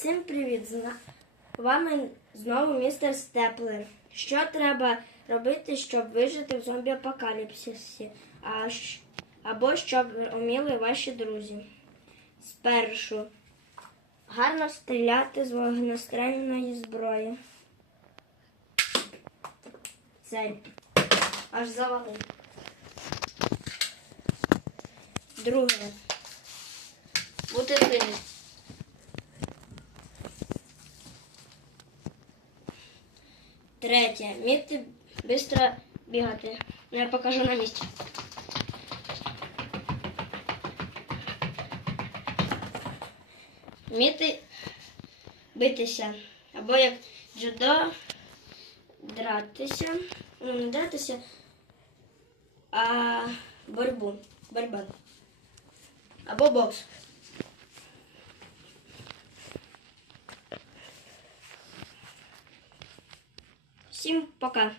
Всім привіт! З вами знову містер Степлер. Що треба робити, щоб вижити в зомбі-апокаліпсисі? Або щоб уміли ваші друзі? Спершу гарно стріляти з вогнестрельної зброї. Цель. Аж завалив. Друге. Бути сильним. Третє. Вміти швидко бігати. Ну, я покажу на місці. Вміти битися. Або як джудо дратися. Ну, не дратися, а боротьбу. Боротьба. Або бокс. Всім пока.